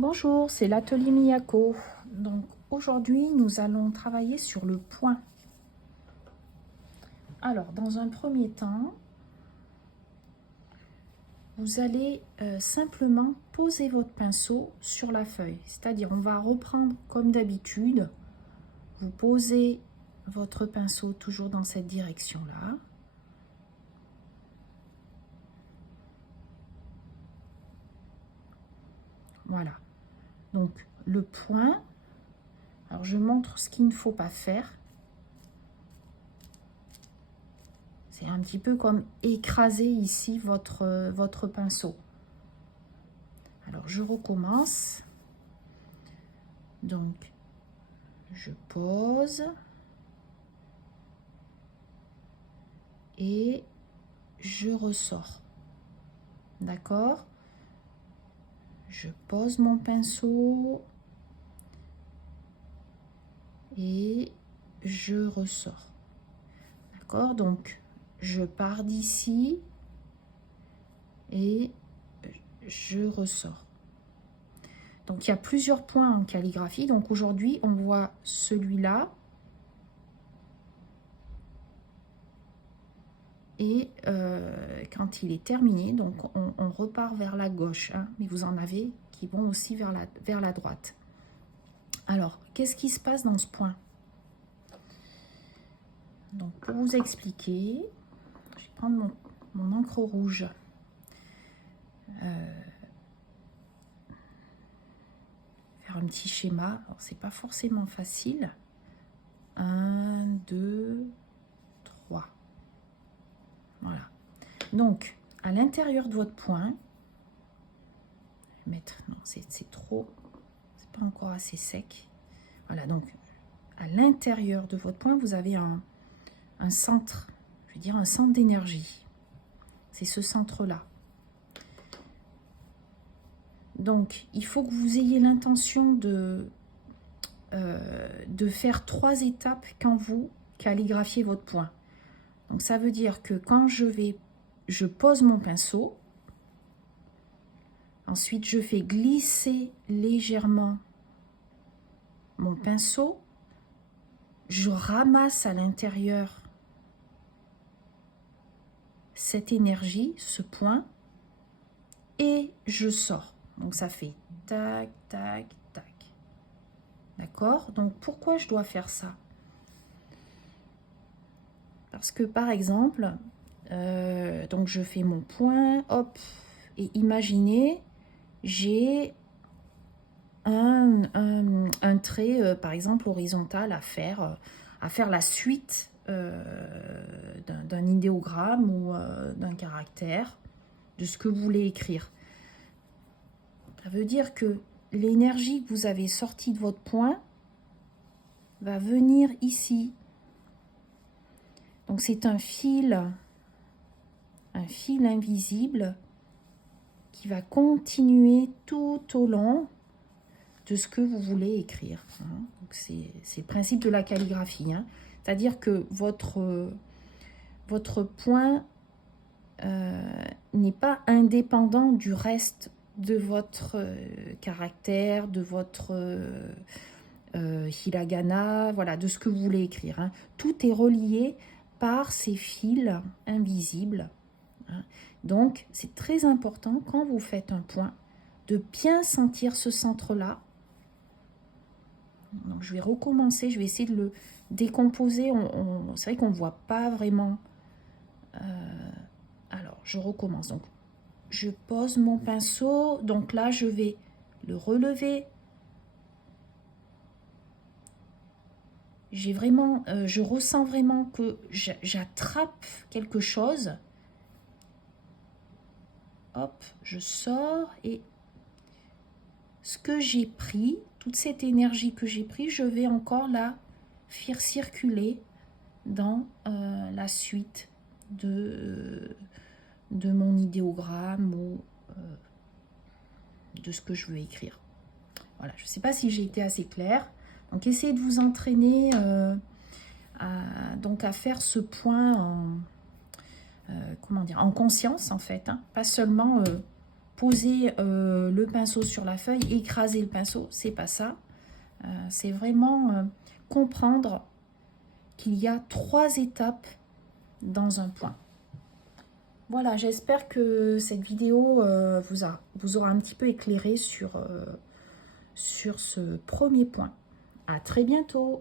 Bonjour, c'est l'atelier Miyako. Donc aujourd'hui, nous allons travailler sur le point. Alors, dans un premier temps, vous allez simplement poser votre pinceau sur la feuille. C'est-à-dire, on va reprendre comme d'habitude. Vous posez votre pinceau toujours dans cette direction-là. Voilà. Donc, le point. Alors, je montre ce qu'il ne faut pas faire. C'est un petit peu comme écraser ici votre pinceau. Alors, je recommence. Donc, je pose. Et je ressors. D'accord? Je pose mon pinceau. Et je ressors. D'accord? Donc, je pars d'ici et je ressors. Donc, il y a plusieurs points en calligraphie. Donc, aujourd'hui, on voit celui-là. Et quand il est terminé, donc on repart vers la gauche. Hein, mais vous en avez qui vont aussi vers la droite. Alors, qu'est-ce qui se passe dans ce point? Donc, pour vous expliquer, je vais prendre mon encre rouge. Faire un petit schéma. Alors, c'est pas forcément facile. 1, 2, 3. Voilà. Donc, à l'intérieur de votre point, je vais mettre, non, c'est trop, c'est pas encore assez sec. Voilà, donc, à l'intérieur de votre point, vous avez un centre, je veux dire un centre d'énergie. C'est ce centre-là. Donc, il faut que vous ayez l'intention de faire 3 étapes quand vous calligraphiez votre point. Donc, ça veut dire que quand je pose mon pinceau, ensuite je fais glisser légèrement mon pinceau, je ramasse à l'intérieur cette énergie, ce point, et je sors. Donc, ça fait tac, tac, tac. D'accord? Donc, pourquoi je dois faire ça? Parce que, par exemple, donc je fais mon point, hop, et imaginez, j'ai un trait, par exemple, horizontal à faire la suite d'un idéogramme ou d'un caractère, de ce que vous voulez écrire. Ça veut dire que l'énergie que vous avez sortie de votre point va venir ici. Donc, c'est un fil invisible qui va continuer tout au long de ce que vous voulez écrire. Hein. C'est le principe de la calligraphie. Hein. C'est-à-dire que votre point n'est pas indépendant du reste de votre caractère, de votre hiragana, voilà, de ce que vous voulez écrire. Hein. Tout est relié par ces fils invisibles. Hein. Donc, c'est très important quand vous faites un point de bien sentir ce centre-là. Donc, je vais recommencer, je vais essayer de le décomposer. C'est vrai qu'on ne voit pas vraiment. Alors, je recommence. Donc, je pose mon pinceau. Donc là, je vais le relever. Je ressens vraiment que j'attrape quelque chose. Hop, je sors et ce que j'ai pris, toute cette énergie que j'ai pris, je vais encore la faire circuler dans la suite de mon idéogramme ou de ce que je veux écrire. Voilà, je ne sais pas si j'ai été assez claire. Donc, essayez de vous entraîner à faire ce point en conscience, en fait. Hein, pas seulement poser le pinceau sur la feuille, écraser le pinceau, c'est pas ça. C'est vraiment comprendre qu'il y a 3 étapes dans un point. Voilà, j'espère que cette vidéo vous aura un petit peu éclairé sur ce premier point. À très bientôt!